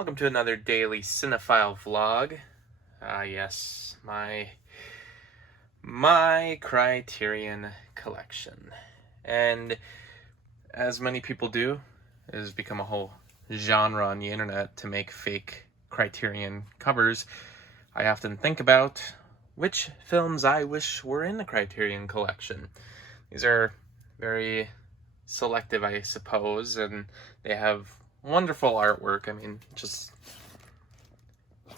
Welcome to another daily cinephile vlog. Yes, my Criterion Collection. And as many people do, it has become a whole genre on the internet to make fake Criterion covers. I often think about which films I wish were in the Criterion Collection. These are very selective, I suppose, and they have wonderful artwork. I mean, just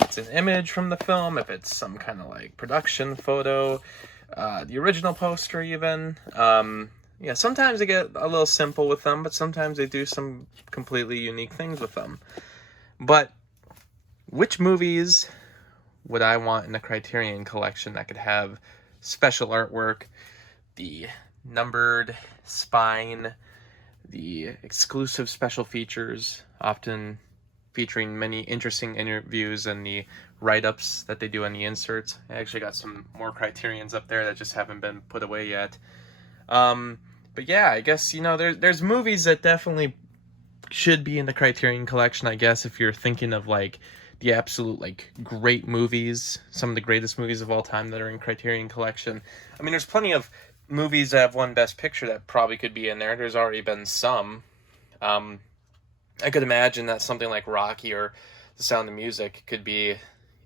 it's an image from the film, if it's some kind of like production photo, the original poster even. Yeah, sometimes they get a little simple with them, but sometimes they do some completely unique things with them. But which movies would I want in the Criterion Collection that could have special artwork, the numbered spine, the exclusive special features, often featuring many interesting interviews and the write-ups that they do on the inserts. I actually got some more Criterions up there that just haven't been put away yet. But yeah, I guess, there's movies that definitely should be in the Criterion Collection, I guess, if you're thinking of, like, the absolute, like, great movies, some of the greatest movies of all time that are in Criterion Collection. I mean, there's plenty of movies that have won Best Picture that probably could be in there. There's already been some. I could imagine that something like Rocky or The Sound of Music could be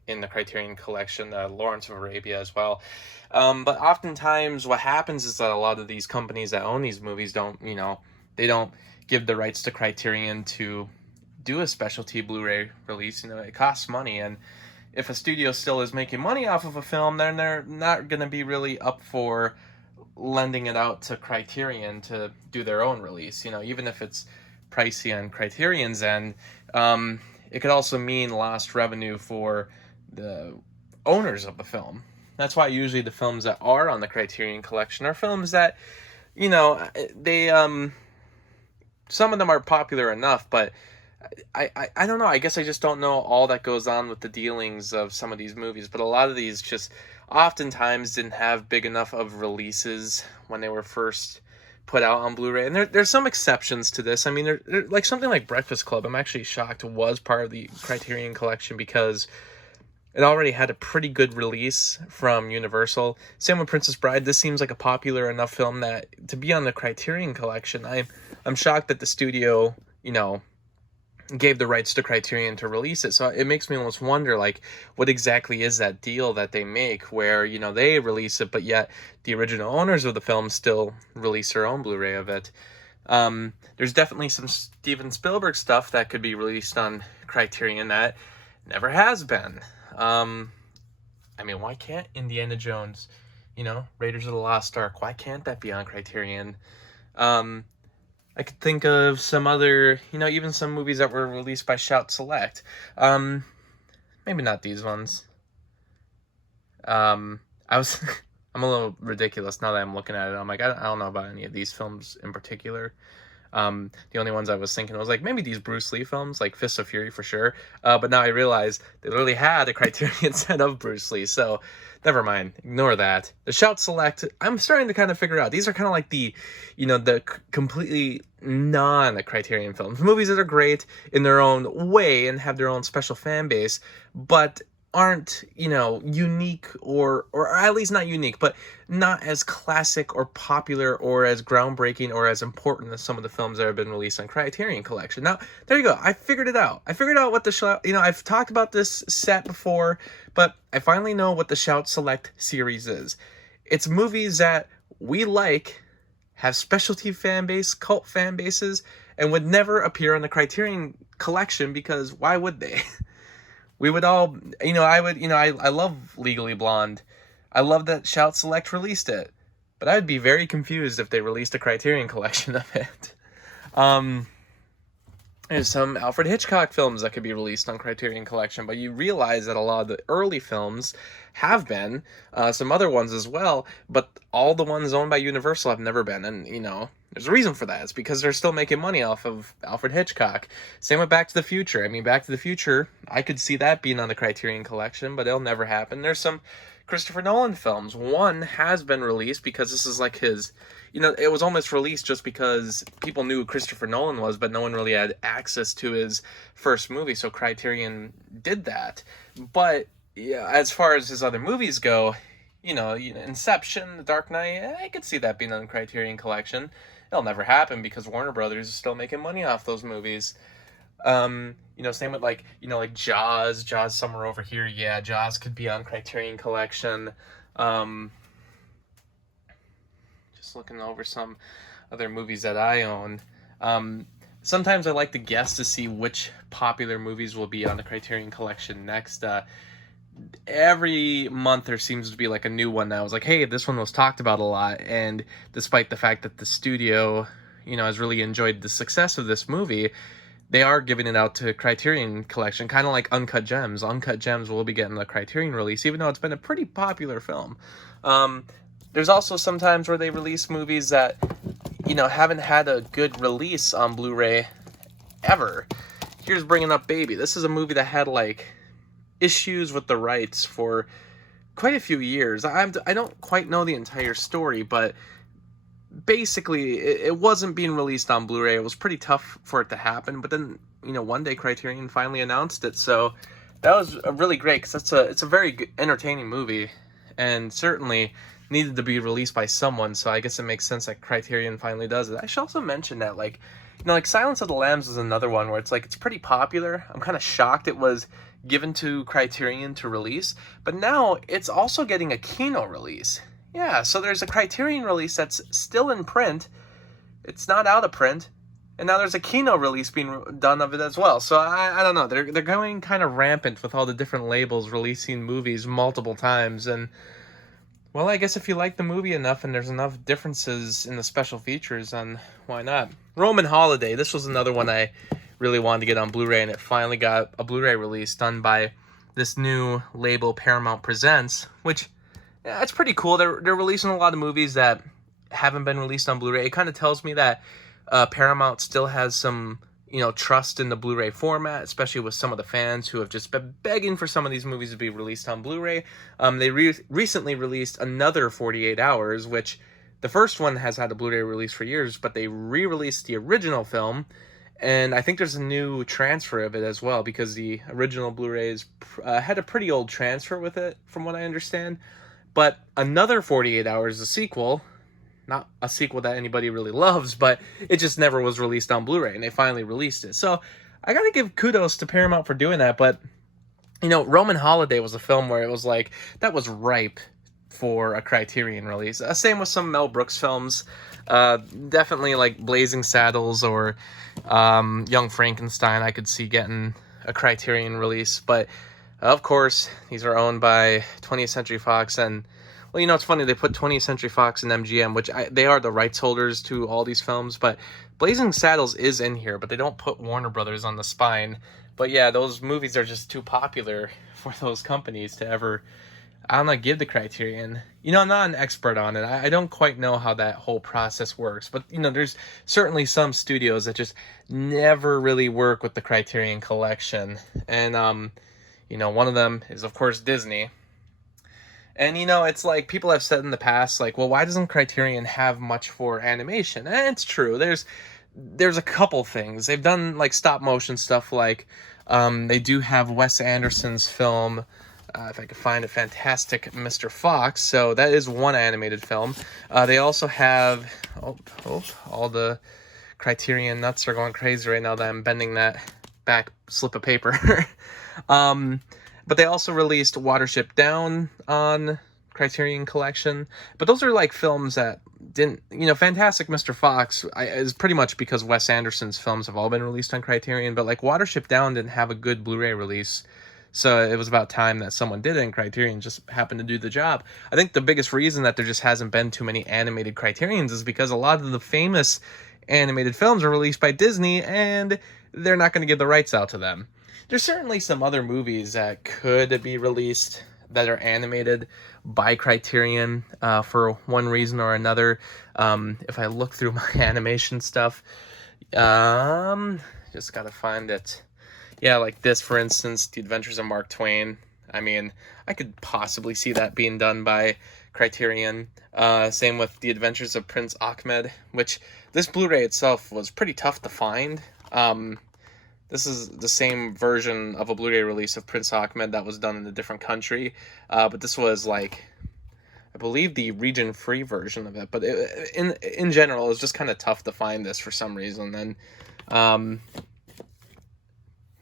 in the Criterion Collection, Lawrence of Arabia as well. But oftentimes what happens is that a lot of these companies that own these movies don't give the rights to Criterion to do a specialty Blu-ray release. It costs money, and if a studio still is making money off of a film, then they're not going to be really up for lending it out to Criterion to do their own release. Even if it's pricey on Criterion's end, it could also mean lost revenue for the owners of the film. That's why usually the films that are on the Criterion Collection are films that, they some of them are popular enough, but I don't know. I guess I just don't know all that goes on with the dealings of some of these movies, but a lot of these just oftentimes didn't have big enough of releases when they were first put out on Blu-ray. And there's some exceptions to this. I mean, they're like something like Breakfast Club, I'm actually shocked was part of the Criterion Collection because it already had a pretty good release from Universal. Same with Princess Bride. This seems like a popular enough film that to be on the Criterion Collection, I'm shocked that the studio, gave the rights to Criterion to release it. So it makes me almost wonder, like, what exactly is that deal that they make where, they release it, but yet the original owners of the film still release their own Blu-ray of it. There's definitely some Steven Spielberg stuff that could be released on Criterion that never has been. I mean, why can't Indiana Jones, Raiders of the Lost Ark, why can't that be on Criterion? I could think of some other, even some movies that were released by Shout Select. Maybe not these ones. I'm a little ridiculous now that I'm looking at it. I'm like, I don't know about any of these films in particular. The only ones I was thinking was like maybe these Bruce Lee films, like Fists of Fury for sure. But now I realize they literally had a Criterion set of Bruce Lee, so never mind. Ignore that. The Shout Select, I'm starting to kind of figure out. These are kind of like the completely non-Criterion films. Movies that are great in their own way and have their own special fan base, but aren't, unique or at least not unique, but not as classic or popular or as groundbreaking or as important as some of the films that have been released on Criterion Collection. Now, there you go. I figured it out. I figured out what the I've talked about this set before, but I finally know what the Shout Select series is. It's movies that we like, have specialty fan base, cult fan bases, and would never appear on the Criterion Collection because why would they? We would all, I love Legally Blonde. I love that Shout Select released it. But I would be very confused if they released a Criterion Collection of it. There's some Alfred Hitchcock films that could be released on Criterion Collection, but you realize that a lot of the early films have been, some other ones as well, but all the ones owned by Universal have never been, and, there's a reason for that. It's because they're still making money off of Alfred Hitchcock. Same with Back to the Future. I mean, Back to the Future, I could see that being on the Criterion Collection, but it'll never happen. There's some Christopher Nolan films. One has been released because this is like his, it was almost released just because people knew who Christopher Nolan was, but no one really had access to his first movie, so Criterion did that. But yeah, as far as his other movies go, Inception, The Dark Knight, I could see that being on the Criterion Collection. It'll never happen because Warner Brothers is still making money off those movies. Same with like Jaws somewhere over here. Yeah, Jaws could be on Criterion Collection. Just looking over some other movies that I own. Sometimes I like to guess to see which popular movies will be on the Criterion Collection next. Every month there seems to be like a new one that was like, hey, this one was talked about a lot, and despite the fact that the studio, has really enjoyed the success of this movie, they are giving it out to Criterion Collection, kind of like Uncut Gems. Uncut Gems will be getting a Criterion release, even though it's been a pretty popular film. There's also sometimes where they release movies that, haven't had a good release on Blu-ray ever. Here's Bringing Up Baby. This is a movie that had like issues with the rights for quite a few years. I don't quite know the entire story, but basically it wasn't being released on Blu-ray. It was pretty tough for it to happen, but then one day Criterion finally announced it, so that was really great because it's a very good, entertaining movie, and certainly needed to be released by someone. So I guess it makes sense that Criterion finally does it. I should also mention that like Silence of the Lambs is another one where it's like it's pretty popular. I'm kind of shocked it was given to Criterion to release, but now it's also getting a Kino release. Yeah, so there's a Criterion release that's still in print. It's not out of print, and now there's a Kino release being done of it as well. So I don't know. They're going kind of rampant with all the different labels releasing movies multiple times, and well, I guess if you like the movie enough and there's enough differences in the special features, then why not? Roman Holiday. This was another one I really wanted to get on Blu-ray, and it finally got a Blu-ray release done by this new label, Paramount Presents, which, yeah, it's pretty cool. They're releasing a lot of movies that haven't been released on Blu-ray. It kind of tells me that Paramount still has some, trust in the Blu-ray format, especially with some of the fans who have just been begging for some of these movies to be released on Blu-ray. They recently released another 48 Hours, which the first one has had a Blu-ray release for years, but they re-released the original film. And I think there's a new transfer of it as well, because the original Blu-rays had a pretty old transfer with it, from what I understand. But another 48 Hours, a sequel, not a sequel that anybody really loves, but it just never was released on Blu-ray, and they finally released it. So I gotta give kudos to Paramount for doing that. But, Roman Holiday was a film where it was like, that was ripe for a Criterion release. Same with some Mel Brooks films. Definitely like Blazing Saddles or Young Frankenstein, I could see getting a Criterion release. But of course, these are owned by 20th Century Fox, and well, it's funny, they put 20th Century Fox and MGM, which they are the rights holders to all these films, but Blazing Saddles is in here, but they don't put Warner Brothers on the spine. But yeah, those movies are just too popular for those companies to ever, I don't know, give the Criterion. I'm not an expert on it. I don't quite know how that whole process works, but there's certainly some studios that just never really work with the Criterion Collection, and one of them is, of course, Disney. And, it's like people have said in the past, like, well, why doesn't Criterion have much for animation? And it's true. There's a couple things. They've done, like, stop-motion stuff, like, they do have Wes Anderson's film, if I could find it, Fantastic Mr. Fox. So that is one animated film. They also have, all the Criterion nuts are going crazy right now that I'm bending that back slip of paper. But they also released Watership Down on Criterion Collection. But those are like films that didn't, Fantastic Mr. Fox is pretty much because Wes Anderson's films have all been released on Criterion. But like Watership Down didn't have a good Blu-ray release. So it was about time that someone did it, and Criterion just happened to do the job. I think the biggest reason that there just hasn't been too many animated Criterions is because a lot of the famous animated films are released by Disney, and they're not going to give the rights out to them. There's certainly some other movies that could be released that are animated by Criterion for one reason or another. If I look through my animation stuff, just gotta find it. Yeah, like this, for instance, The Adventures of Mark Twain. I mean, I could possibly see that being done by Criterion. Same with The Adventures of Prince Ahmed, which this Blu-ray itself was pretty tough to find. This is the same version of a Blu-ray release of Prince Ahmed that was done in a different country, but this was like, I believe, the region-free version of it. But in general, it was just kind of tough to find this for some reason. And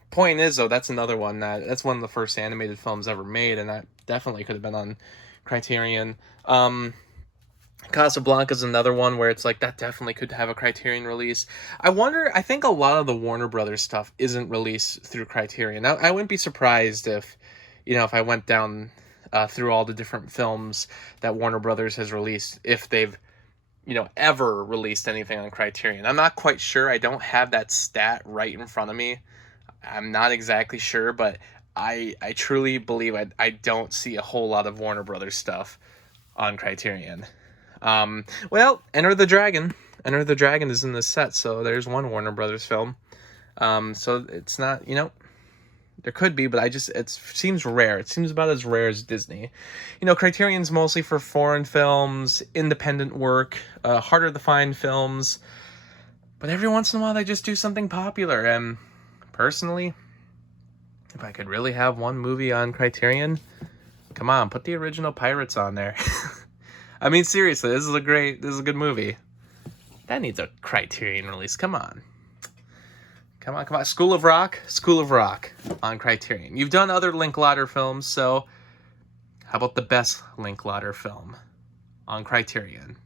point is, though, that's another one that's one of the first animated films ever made, and that definitely could have been on Criterion. Casablanca's another one where it's like that definitely could have a Criterion release. I think a lot of the Warner Brothers stuff isn't released through Criterion. I wouldn't be surprised if I went down through all the different films that Warner Brothers has released, if they've ever released anything on Criterion. I'm not quite sure. I don't have that stat right in front of me. I'm not exactly sure, but I truly believe I don't see a whole lot of Warner Brothers stuff on Criterion. Well, Enter the Dragon. Enter the Dragon is in this set, so there's one Warner Brothers film. So it's not, there could be, but it seems rare. It seems about as rare as Disney. Criterion's mostly for foreign films, independent work, harder to find films, but every once in a while they just do something popular. And personally, if I could really have one movie on Criterion, come on, put the original Pirates on there. I mean, seriously, this is a good movie. That needs a Criterion release. Come on. School of Rock on Criterion. You've done other Linklater films, so how about the best Linklater film on Criterion?